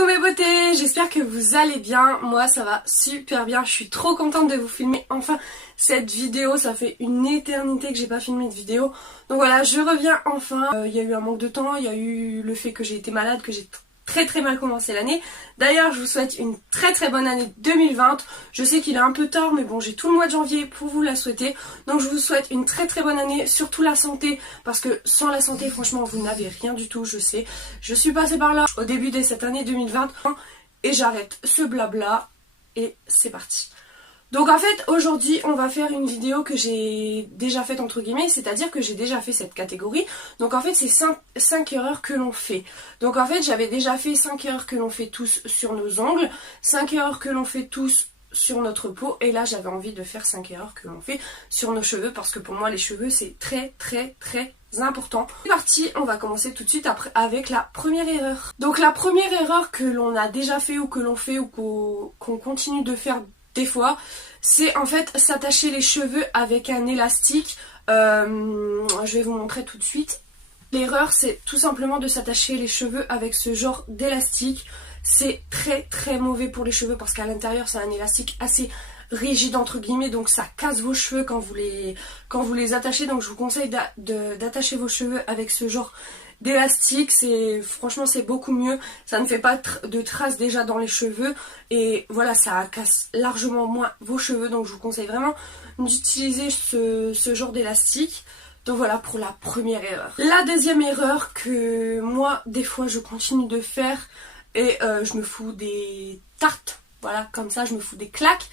Coucou mes beautés, j'espère que vous allez bien. Moi ça va super bien, je suis trop contente de vous filmer enfin cette vidéo. Ça fait une éternité que j'ai pas filmé de vidéo. Donc voilà, je reviens enfin. Il y a eu un manque de temps, il y a eu le fait que j'ai été malade, que j'ai très mal commencé l'année. D'ailleurs je vous souhaite une très bonne année 2020. Je sais qu'il est un peu tard mais bon, j'ai tout le mois de janvier pour vous la souhaiter. Donc je vous souhaite une très bonne année, surtout la santé, parce que sans la santé franchement vous n'avez rien du tout. Je sais, je suis passée par là au début de cette année 2020 et j'arrête ce blabla et c'est parti. Donc en fait aujourd'hui on va faire une vidéo que j'ai déjà faite entre guillemets, c'est-à-dire que j'ai déjà fait cette catégorie. Donc en fait c'est 5 erreurs que l'on fait. Donc en fait j'avais déjà fait 5 erreurs que l'on fait tous sur nos ongles, 5 erreurs que l'on fait tous sur notre peau, et là j'avais envie de faire 5 erreurs que l'on fait sur nos cheveux, parce que pour moi les cheveux c'est très important. C'est parti, on va commencer tout de suite après avec la première erreur. Donc la première erreur que l'on a déjà fait ou que l'on fait ou qu'on continue de faire des fois, c'est en fait s'attacher les cheveux avec un élastique. Je vais vous montrer tout de suite. L'erreur c'est tout simplement de s'attacher les cheveux avec ce genre d'élastique. C'est très mauvais pour les cheveux parce qu'à l'intérieur c'est un élastique assez rigide entre guillemets, donc ça casse vos cheveux quand vous les attachez. Donc je vous conseille d'attacher vos cheveux avec ce genre d'élastique. Franchement c'est beaucoup mieux, ça ne fait pas de traces déjà dans les cheveux et voilà, ça casse largement moins vos cheveux. Donc je vous conseille vraiment d'utiliser ce genre d'élastique. Donc voilà pour la première erreur. La deuxième erreur que moi des fois je continue de faire, et je me fous des tartes, voilà, comme ça je me fous des claques,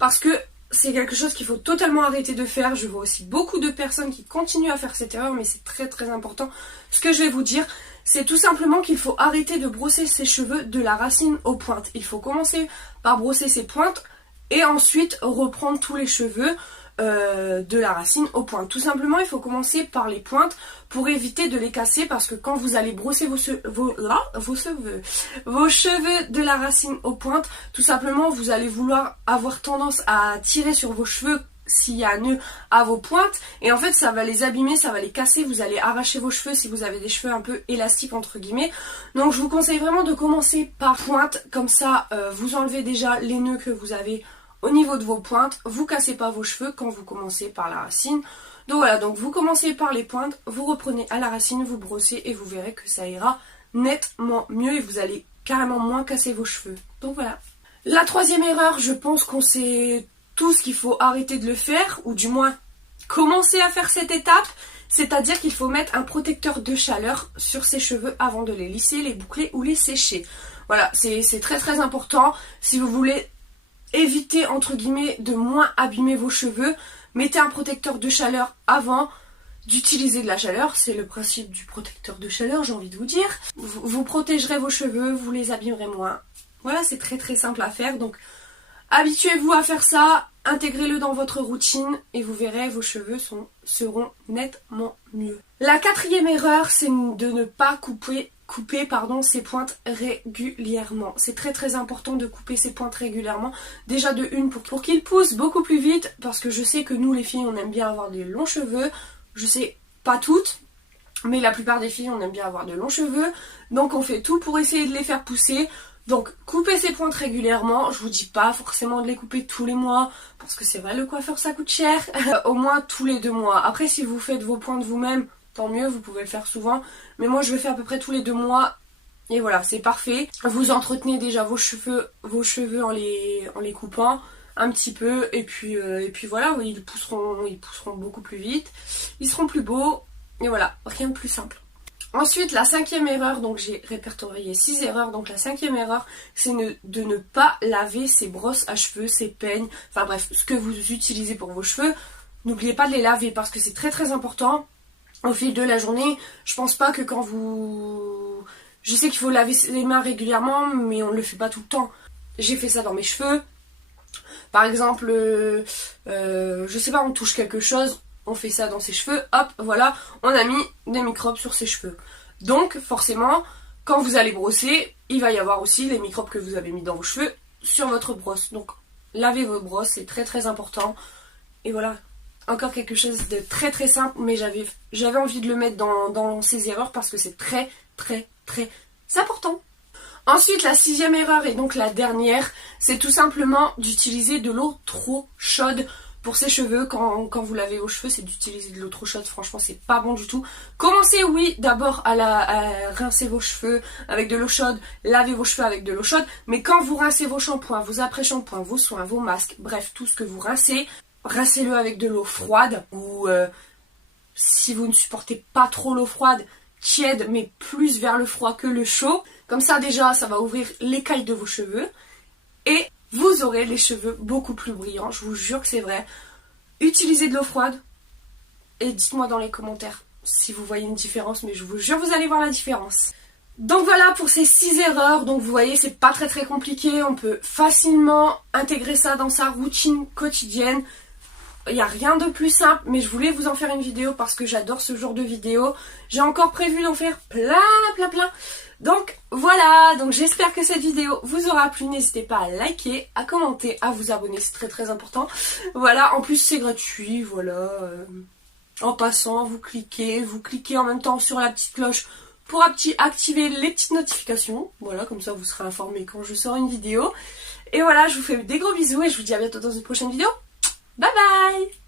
parce que c'est quelque chose qu'il faut totalement arrêter de faire. Je vois aussi beaucoup de personnes qui continuent à faire cette erreur, mais c'est très important. Ce que je vais vous dire, c'est tout simplement qu'il faut arrêter de brosser ses cheveux de la racine aux pointes. Il faut commencer par brosser ses pointes et ensuite reprendre tous les cheveux de la racine aux pointes. Tout simplement il faut commencer par les pointes pour éviter de les casser, parce que quand vous allez brosser vos cheveux de la racine aux pointes, tout simplement vous allez vouloir avoir tendance à tirer sur vos cheveux s'il y a un nœud à vos pointes, et en fait ça va les abîmer, ça va les casser, vous allez arracher vos cheveux si vous avez des cheveux un peu élastiques entre guillemets. Donc je vous conseille vraiment de commencer par pointe, comme ça vous enlevez déjà les nœuds que vous avez au niveau de vos pointes, vous cassez pas vos cheveux quand vous commencez par la racine. Donc voilà, donc vous commencez par les pointes, vous reprenez à la racine, vous brossez et vous verrez que ça ira nettement mieux et vous allez carrément moins casser vos cheveux. Donc voilà. La troisième erreur, je pense qu'on sait tous qu'il faut arrêter de le faire, ou du moins commencer à faire cette étape, c'est-à-dire qu'il faut mettre un protecteur de chaleur sur ses cheveux avant de les lisser, les boucler ou les sécher. Voilà, c'est très important. Si vous voulez éviter entre guillemets de moins abîmer vos cheveux, mettez un protecteur de chaleur avant d'utiliser de la chaleur. C'est le principe du protecteur de chaleur, j'ai envie de vous dire. Vous protégerez vos cheveux, vous les abîmerez moins. Voilà, c'est très simple à faire. Donc habituez-vous à faire ça, intégrez-le dans votre routine et vous verrez, vos cheveux seront nettement mieux. La quatrième erreur, c'est de ne pas couper ses pointes régulièrement. C'est très important de couper ses pointes régulièrement. Déjà de une pour qu'ils poussent beaucoup plus vite, parce que je sais que nous les filles on aime bien avoir des longs cheveux. Je sais pas toutes, mais la plupart des filles on aime bien avoir de longs cheveux. Donc on fait tout pour essayer de les faire pousser. Donc coupez ses pointes régulièrement. Je vous dis pas forcément de les couper tous les mois, parce que c'est vrai, le coiffeur ça coûte cher. Au moins tous les 2 mois. Après si vous faites vos pointes vous-même, tant mieux, vous pouvez le faire souvent. Mais moi je le fais à peu près tous les 2 mois. Et voilà, c'est parfait. Vous entretenez déjà vos cheveux en les coupant un petit peu. Et puis voilà, ils pousseront beaucoup plus vite. Ils seront plus beaux. Et voilà, rien de plus simple. Ensuite, la cinquième erreur, donc j'ai répertorié 6 erreurs. Donc la cinquième erreur, c'est de ne pas laver ses brosses à cheveux, ses peignes. Enfin bref, ce que vous utilisez pour vos cheveux. N'oubliez pas de les laver parce que c'est très important. Au fil de la journée, je pense pas que quand vous... Je sais qu'il faut laver les mains régulièrement, mais on le fait pas tout le temps. J'ai fait ça dans mes cheveux. Par exemple, je sais pas, on touche quelque chose, on fait ça dans ses cheveux, hop, voilà, on a mis des microbes sur ses cheveux. Donc, forcément, quand vous allez brosser, il va y avoir aussi les microbes que vous avez mis dans vos cheveux sur votre brosse. Donc, lavez vos brosses, c'est très important. Et voilà. Encore quelque chose de très simple, mais j'avais envie de le mettre dans ces erreurs parce que c'est très important. Ensuite, la 6e erreur et donc la dernière, c'est tout simplement d'utiliser de l'eau trop chaude pour ses cheveux. Quand vous lavez vos cheveux, c'est d'utiliser de l'eau trop chaude. Franchement, c'est pas bon du tout. Commencez, oui, d'abord à rincer vos cheveux avec de l'eau chaude, lavez vos cheveux avec de l'eau chaude. Mais quand vous rincez vos shampoings, vos après-shampoings, vos soins, vos masques, bref, tout ce que vous rincez, rincez-le avec de l'eau froide ou si vous ne supportez pas trop l'eau froide, tiède, mais plus vers le froid que le chaud. Comme ça, déjà, ça va ouvrir l'écaille de vos cheveux. Et vous aurez les cheveux beaucoup plus brillants. Je vous jure que c'est vrai. Utilisez de l'eau froide. Et dites-moi dans les commentaires si vous voyez une différence. Mais je vous jure, vous allez voir la différence. Donc voilà pour ces 6 erreurs. Donc vous voyez, c'est pas très compliqué. On peut facilement intégrer ça dans sa routine quotidienne. Il n'y a rien de plus simple, mais je voulais vous en faire une vidéo parce que j'adore ce genre de vidéo. J'ai encore prévu d'en faire plein. Donc voilà, donc j'espère que cette vidéo vous aura plu. N'hésitez pas à liker, à commenter, à vous abonner, c'est très important. Voilà, en plus c'est gratuit, voilà. En passant, vous cliquez en même temps sur la petite cloche pour activer les petites notifications. Voilà, comme ça vous serez informé quand je sors une vidéo. Et voilà, je vous fais des gros bisous et je vous dis à bientôt dans une prochaine vidéo. Bye bye!